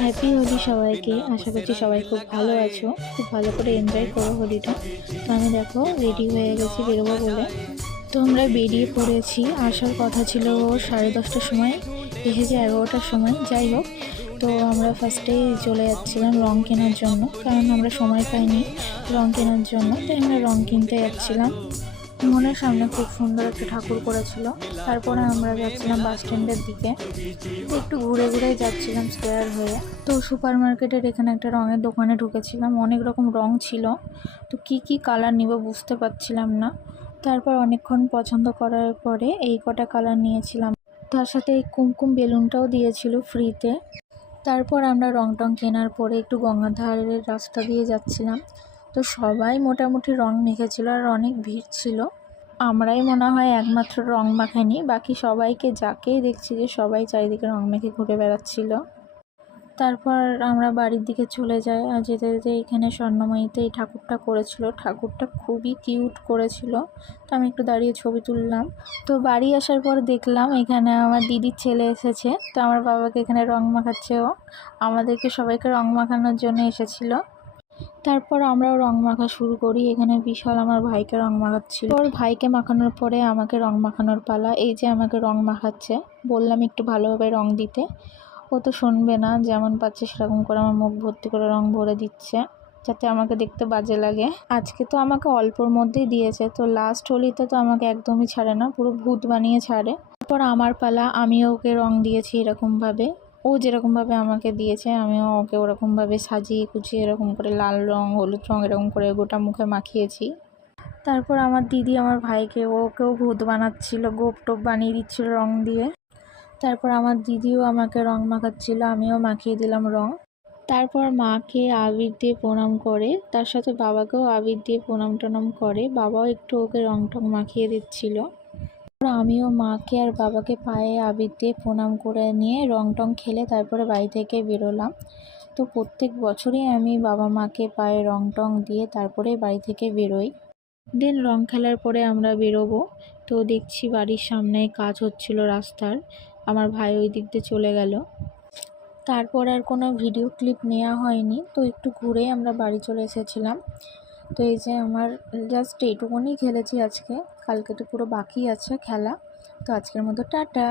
Happy Holi সবাইকে। আশা করছি সবাই খুব ভালো আছো, খুব ভালো করে এনজয় করো হোলিটা। তো আমি দেখো রেডি হয়ে গেছি বেরোবো বলে। তো আমরা বেরিয়ে পড়েছি। আসার কথা ছিল 10:30টার সময়, এসেছে 11টার সময়। যাই হোক, তো আমরা ফার্স্টেই চলে যাচ্ছিলাম রং কেনার জন্য, কারণ আমরা সময় পাইনি রং কেনার জন্য। তাই আমরা রং কিনতে যাচ্ছিলাম। মনের সামনে খুব সুন্দর একটা ঠাকুর করেছিল। তারপরে আমরা যাচ্ছিলাম বাস স্ট্যান্ডের দিকে। একটু ঘুরে ঘুরে যাচ্ছিলাম স্কোয়ার হয়ে। তো সুপার মার্কেটের এখানে একটা রঙের দোকানে ঢুকেছিলাম। অনেক রকম রং ছিল, তো কি কি কালার নিব বুঝতে পারছিলাম না। তারপর অনেকক্ষণ পছন্দ করার পরে এই কটা কালার নিয়েছিলাম। তার সাথে এই কুমকুম বেলুনটাও দিয়েছিল ফ্রিতে। তারপর আমরা রং টং কেনার পরে একটু গঙ্গাধারের রাস্তা দিয়ে যাচ্ছিলাম। তো সবাই মোটামুটি রং মেখেছিল আর অনেক ভিড় ছিল। আমরাই মনে হয় একমাত্র রং মাখাইনি, বাকি সবাইকে যাকেই দেখছি যে সবাই চারিদিকে রং মেখে ঘুরে বেড়াচ্ছিল। তারপর আমরা বাড়ির দিকে চলে যাই। আর যেতে যেতে এখানে স্বর্ণময়ীতে এই ঠাকুরটা করেছিল, ঠাকুরটা খুবই কিউট করেছিল। তো আমি একটু দাঁড়িয়ে ছবি তুললাম। তো বাড়ি আসার পর দেখলাম এখানে আমার দিদির ছেলে এসেছে। তো আমার বাবাকে এখানে রং মাখাচ্ছে ও, আমাদেরকে সবাইকে রং মাখানোর জন্য এসেছিল। তারপর আমরাও রং মাখা শুরু করি। এখানে বিশাল আমার ভাইকে রং মাখাচ্ছিল। ওর ভাইকে মাখানোর পরে আমাকে রং মাখানোর পালা। এই যে আমাকে রং মাখাচ্ছে, বললাম একটু ভালোভাবে রং দিতে, ও তো শুনবে না, যেমন পাচ্ছে সেরকম করে আমার মুখ ভর্তি করে রং ভরে দিচ্ছে, যাতে আমাকে দেখতে বাজে লাগে। আজকে তো আমাকে অল্পর মধ্যেই দিয়েছে, তো লাস্ট হোলিতে তো আমাকে একদমই ছাড়ে না, পুরো ভূত বানিয়ে ছাড়ে। তারপর আমার পালা, আমিও ওকে রং দিয়েছি এরকমভাবে। ও যেরকমভাবে আমাকে দিয়েছে আমিও ওকে ওরকমভাবে সাজিয়ে কুচিয়ে এরকম করে লাল রং, হলুদ রং এরকম করে গোটা মুখে মাখিয়েছি। তারপর আমার দিদি আমার ভাইকে, ওকেও ভূত বানাচ্ছিল, গোপ টোপ বানিয়ে দিচ্ছিল রং দিয়ে। তারপর আমার দিদিও আমাকে রং মাখাচ্ছিল, আমিও মাখিয়ে দিলাম রং। তারপর মাকে আবির দিয়ে প্রণাম করে, তার সাথে বাবাকেও আবির দিয়ে প্রণাম টনাম করে। বাবাও একটু ওকে রং টং মাখিয়ে দিচ্ছিল। আমিও মাকে আর বাবাকে পায়ে আবির দিয়ে প্রণাম করে নিয়ে রং টং খেলে তারপরে বাড়ি থেকে বেরোলাম। তো প্রত্যেক বছরই আমি বাবা মাকে পায়ে রং টং দিয়ে তারপরে বাড়ি থেকে বেরোই। দেন রং খেলার পরে আমরা বেরোবো। তো দেখছি বাড়ির সামনে কাজ হচ্ছিল রাস্তার, আমার ভাই ওই দিক দিয়ে চলে গেল। তারপর আর কোনো ভিডিও ক্লিপ নেওয়া হয়নি। তো একটু ঘুরে আমরা বাড়ি চলে এসেছিলাম। তো এই যে আমার জাস্ট এইটুকুনি খেলেছি আজকে, কালকে তো পুরো বাকি আছে খেলা। তো আজকের মতো টাটা।